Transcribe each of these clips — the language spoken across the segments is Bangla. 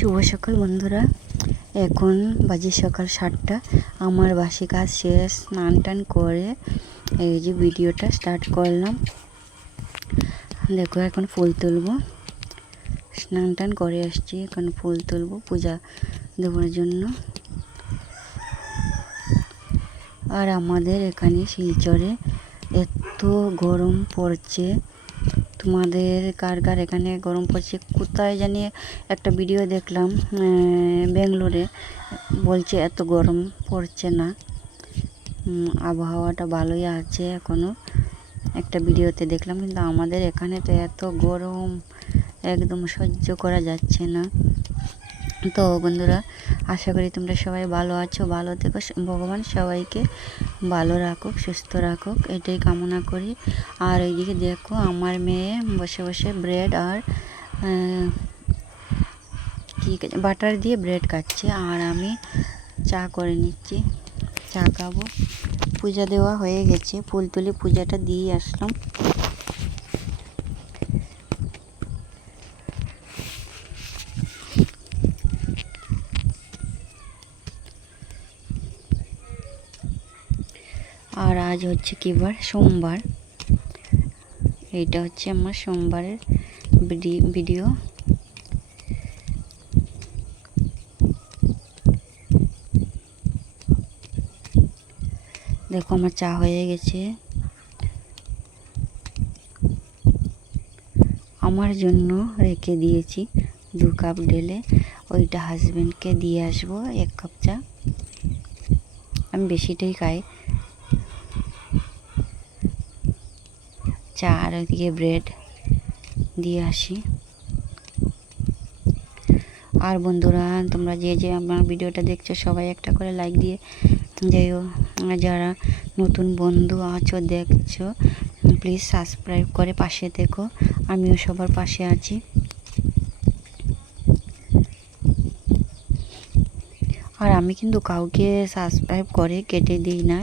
শুভ সকাল বন্ধুরা। এখন বাজে সকাল 7টা। আমার বাসি কাজ শেষ, স্নান টান করে এই যে ভিডিওটা স্টার্ট করলাম। দেখো এখন ফুল তুলব, স্নান টান করে আসছি, এখন ফুল তুলব পূজা দেওয়ার জন্য। আর আমাদের এখানে শিলচরে এত গরম পড়ছে, তোমাদের কার কার এখানে গরম পড়ছে কোথায় জানি একটা ভিডিও দেখলাম, ব্যাঙ্গালোরে বলছে এত গরম পড়ছে না, আবহাওয়াটা ভালোই আছে এখনও, একটা ভিডিওতে দেখলাম। কিন্তু আমাদের এখানে তো এত গরম, একদম সহ্য করা যাচ্ছে না। তো বন্ধুরা, আশা করি তোমরা সবাই ভালো আছো, ভালো থেকো, ভগবান সবাইকে ভালো রাখুক, সুস্থ রাখুক, এটাই কামনা করি। আর এইদিকে দেখো আমার মেয়ে বসে বসে ব্রেড আর কি বাটার দিয়ে ব্রেড খাচ্ছে, আর আমি চা করে নিচ্ছি, চা খাবো। পূজা দেওয়া হয়ে গেছে, ফুল তুলে পূজাটা দিয়ে আসলাম। আর আজ হচ্ছে কি বার? সোমবার। এইটা হচ্ছে আমার সোমবারের ভিডিও। দেখো আমার চা হয়ে গেছে, আমার জন্য রেখে দিয়েছি 2 কাপ ঢেলে, ওইটা হাজব্যান্ডকে দিয়ে আসবো 1 কাপ চা। আমি বেশিটাই খাই চা, আর ওইদিকে ব্রেড দিয়ে আসি। আর বন্ধুরা, তোমরা যে যে আমার ভিডিওটা দেখছো সবাই একটা করে লাইক দিয়ে যাইও। যারা নতুন বন্ধু আছো দেখছো, প্লিজ সাবস্ক্রাইব করে পাশে থেকো, আমিও সবার পাশে আছি। আর আমি কিন্তু কাউকে সাবস্ক্রাইব করে কেটে দিই না।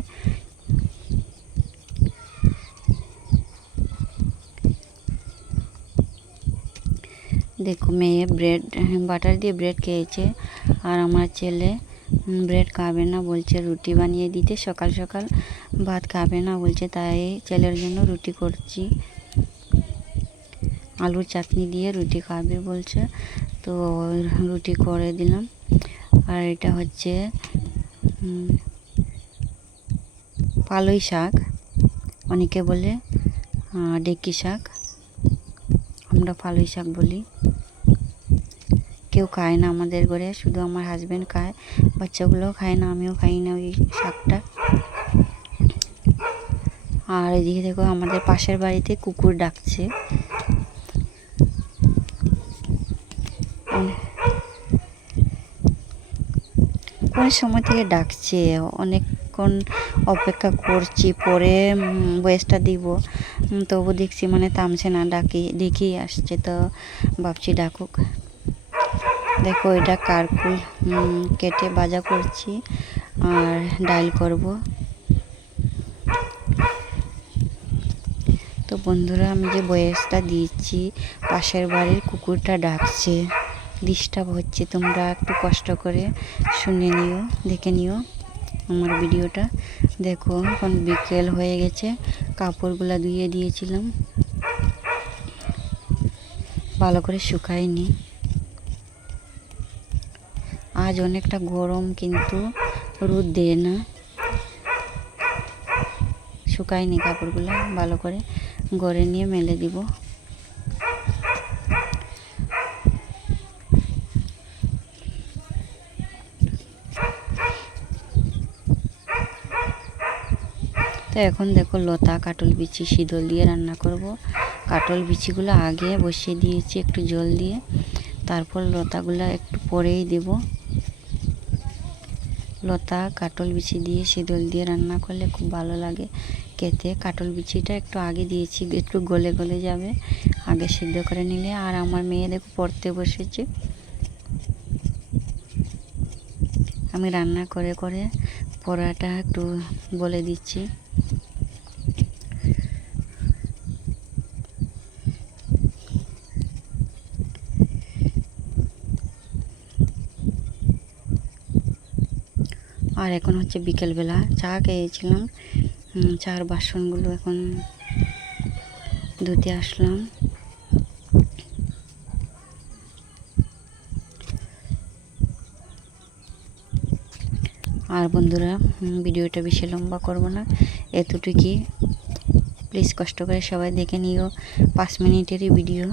দেখো মেয়ে ব্রেড বাটার দিয়ে ব্রেড খেয়েছে, আর আমার ছেলে ব্রেড খাবে না, বলছে রুটি বানিয়ে দিতে, সকাল সকাল ভাত খাবে না বলছে, তাই ছেলের জন্য রুটি করছি, আলুর চাটনি দিয়ে রুটি খাবে বলছে, তো রুটি করে দিলাম। আর এটা হচ্ছে পালই শাক, অনেকে বলে ডেকি শাক, আমরা পালই শাক বলি। কেউ খায় না আমাদের ঘরে, শুধু আমার হাজব্যান্ড খায়, বাচ্চাগুলোও খায় না, আমিও খাই না ওই শাকটা। আর এদিকে দেখো আমাদের পাশের বাড়িতে কুকুর ডাকছে, কোন সময় থেকে ডাকছে, অনেকক্ষণ অপেক্ষা করছি, পরে ভয়েসটা দিব, তবু দেখছি মানে থামছে না, ডেকেই আসছে, তো ভাবছি ডাকুক। দেখো এটা কারকুল কেটে ভাজা করছি আর ডাল করব। তো বন্ধুরা, আমি যে ভয়েসটা দিচ্ছি, পাশের বাড়ির কুকুরটা ডাকছে, ডিস্টার্ব হচ্ছে, তোমরা একটু কষ্ট করে শুনে নিও, দেখে নিও আমার ভিডিওটা। দেখো এখন বিকেল হয়ে গেছে, কাপড়গুলো ধুয়ে দিয়েছিলাম, ভালো করে শুকায়নি, আজ অনেকটা গরম, কিন্তু রোদ দেয় না, শুকায়নি কাপড়গুলো, ভালো করে ঘরে নিয়ে মেলে দিব। তো এখন দেখো লতা কাটল বিচি শীতল দিয়ে রান্না করব। কাটল বিচিগুলো আগে বসিয়ে দিয়েছি একটু জল দিয়ে, তারপর লতাগুলো একটু পরেই দেব। লতা কাটল বিচি দিয়ে শীতল দিয়ে রান্না করলে খুব ভালো লাগে খেতে। কাটল বিচিটা একটু আগে দিয়েছি, একটু গলে গলে যাবে, আগে সিদ্ধ করে নিলে। আর আমার মেয়ে দেখো পড়তে বসেছে, আমি রান্না করে করে পড়াটা একটু বলে দিচ্ছি। আর এখন হচ্ছে বিকেলবেলা, চা খেয়েছিলাম, চার বাসনগুলো এখন ধুতে আসলাম। আর বন্ধুরা, ভিডিওটা বেশি লম্বা করব না, এতটুকুই। প্লিজ কষ্ট করে সবাই দেখে নিও, 5 মিনিটেরই ভিডিও।